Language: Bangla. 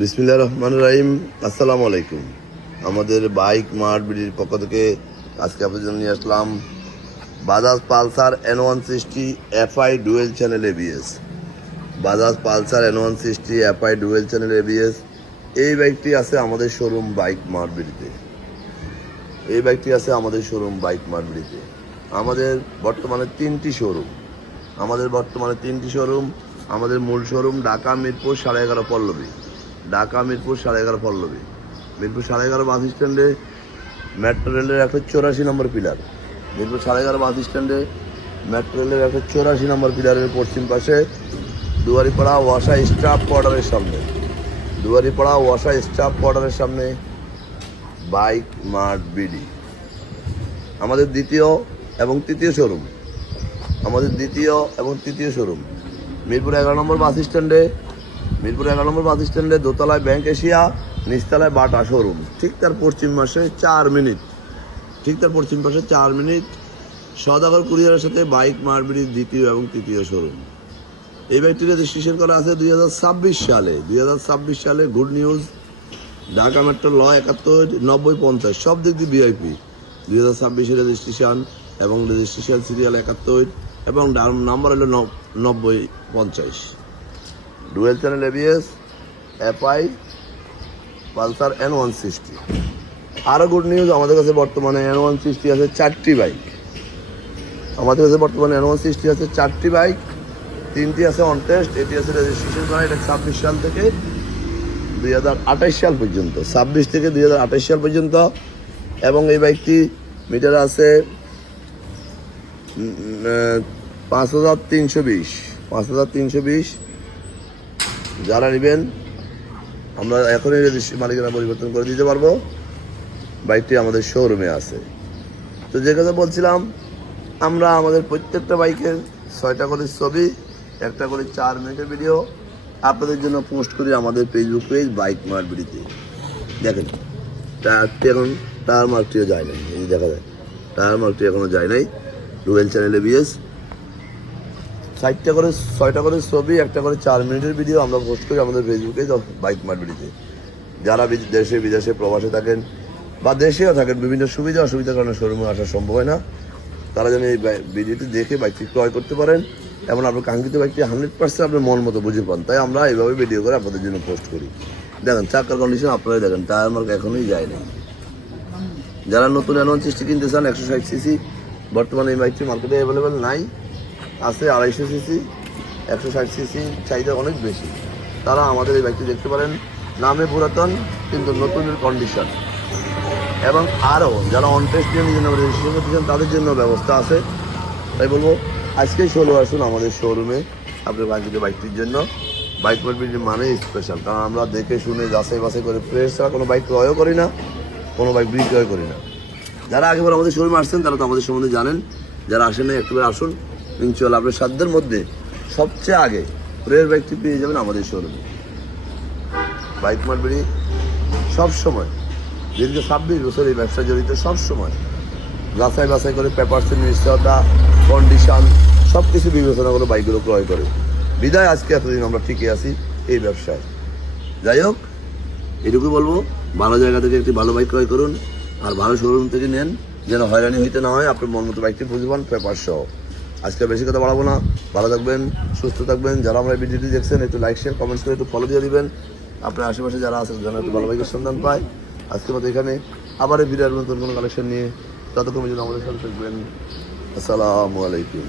বিসমিল্লাহির রহমানির রহিম। আসসালামু আলাইকুম। আমাদের বাইক মার্ট বিডির পক্ষ থেকে আজকে আপনাদের জন্য নিয়ে আসলাম Bajaj Pulsar N160 FI dual channel ABS। Bajaj Pulsar N160 FI dual channel ABS এই বাইকটি আছে আমাদের শোরুম বাইক মার্ট বিডিতে। আমাদের বর্তমানে তিনটি শোরুম। আমাদের মূল শোরুম ঢাকা মিরপুর 11.5 পল্লবী। মিরপুর 11.5 বাস স্ট্যান্ডে মেট্রো রেলের 184 নম্বর পিলার। মিরপুর 11.5 বাস স্ট্যান্ডে মেট্রো রেলের 184 নম্বর পিলারের পশ্চিম পাশে দুয়ারিপাড়া ওয়াসা স্টাফ কোয়ার্টারের সামনে বাইক মার্ট বিডি। আমাদের দ্বিতীয় এবং তৃতীয় শোরুম মিরপুর 11 নম্বর বাস স্ট্যান্ডে দোতলায় ব্যাংক এশিয়া, নিচতলায় বাটা শোরুম। ঠিক তার পশ্চিম পাশে 4 মিনিট সওদাগর কুরিয়ারের সাথে বাইক মার্ট বিডির দ্বিতীয় এবং তৃতীয় শোরুম। এই বাইকটি রেজিস্ট্রেশন করা আছে 2026 সালে। গুড নিউজ, ঢাকা মেট্রো ল 71 90 50 সব দিক দিয়ে VIP। 2026 রেজিস্ট্রেশন এবং রেজিস্ট্রেশন সিরিয়াল 71 এবং নাম্বার হলো 90 50। Dual channel ABS FI Pulsar N160। আরও গুড নিউজ, আমাদের কাছে বর্তমানে N160 আছে 4টি বাইক। তিনটি আছে অন টেস্ট, এটি আছে রেজিস্ট্রেশন করা। এটা 26 সাল থেকে 2028 সাল পর্যন্ত। এবং এই বাইকটি মিটার আছে 5320। যারা নেবেন আমরা এখনই রেজিস্ট্রি মালিকানা পরিবর্তন করে দিতে পারবো। বাইকটি আমাদের শোরুমে আছে। তো যে কথা বলছিলাম, আমরা আমাদের প্রত্যেকটা বাইকের 6টা করে ছবি, একটা করে 4 মিনিটের ভিডিও আপনাদের জন্য পোস্ট করি আমাদের ফেসবুক পেজ বাইক মার্ট বিডিতে। দেখেন টায়ারটি এখন টায়ার মার্কটিও যায় নাই, এই দেখা যায় টায়ার মার্কটি এখনও যায় নাই। ডুয়েল চ্যানেল ABS 6টা করে ছবি, একটা করে 4 মিনিটের ভিডিও আমরা পোস্ট করি আমাদের ফেসবুকে বাইক মার্ট বিডিতে। যারা দেশে বিদেশে প্রবাসে থাকেন বা দেশেও থাকেন, বিভিন্ন সুবিধা অসুবিধার কারণে শোরুমে আসা সম্ভব হয় না, তারা যেন এই ভিডিওটি দেখে বাইকটি ক্রয় করতে পারেন এবং আপনার কাঙ্ক্ষিত বাইকটি 100% আপনার মন মতো বুঝে পান। তাই আমরা এইভাবে ভিডিও করে আপনাদের জন্য পোস্ট করি। দেখেন চাকার কন্ডিশন আপনারাই দেখেন, টায়ার মার্ক এখনোই যায় না। যারা নতুন N160 কিনতে চান 160cc, বর্তমানে এই বাইকটি মার্কেটে অ্যাভেলেবেল নাই, আছে 250cc। 160cc চাহিদা অনেক বেশি, তারা আমাদের এই বাইকটি দেখতে পারেন। নামে পুরাতন কিন্তু নতুনের কন্ডিশন। এবং আরও যারা অন টেস্ট দিয়ে নিজের নামে রেজিস্ট্রেশন করতে চান তাদের জন্য ব্যবস্থা আছে। তাই বলবো আজকেই চলে আসুন আমাদের শোরুমে আপনার কাঙ্ক্ষিত বাইকটির জন্য। বাইক মার্ট বিডি মানে স্পেশাল, কারণ আমরা দেখে শুনে যাচাই বাছাই করে ফ্রেশ ছাড়া কোনো বাইক ক্রয়ও করি না, কোনো বাইক বিক্রয় করি না। যারা আগেবার আমাদের শোরুমে আসছেন তারা তো আমাদের সম্বন্ধে জানেন, যারা আসেন না একটুবার আসুন। ইনশাআল্লাহ আপনার সাধ্যের মধ্যে সবচেয়ে আগে ফ্রেশ বাইকটি পেয়ে যাবেন আমাদের শোরুমে। বাইক মার্ট বিডি সবসময় দীর্ঘ 26 বছর এই ব্যবসা জড়িত, সবসময় যাচাই বাছাই করে পেপারসের নিশ্চয়তা, কন্ডিশন সব কিছু বিবেচনা করে বাইকগুলো ক্রয় করে। বিদায় আজকে এতদিন আমরা টিকে আছি এই ব্যবসায়। যাই হোক, এটুকু বলবো, ভালো জায়গা থেকে একটি ভালো বাইক ক্রয় করুন আর ভালো শোরুম থেকে নেন, যেন হয়রানি হইতে না হয়, আপনার মন মতো বাইকটি খুঁজে পান পেপার সহ। আজকে বেশি কথা বাড়াবো না, ভালো থাকবেন, সুস্থ থাকবেন। যারা আমরা ভিডিওটি দেখছেন একটু লাইক শেয়ার কমেন্টস করে একটু ফলো দিয়ে দিবেন। আপনার আশেপাশে যারা আছেন যেন একটু ভালো বাইকের সন্ধান পায়। আজকের মতো এখানে, আবার এই ভিডিওর নতুন কোনো কালেকশন নিয়ে ততক্ষণ পর্যন্ত আমাদের সাথে থাকবেন। আসসালামু আলাইকুম।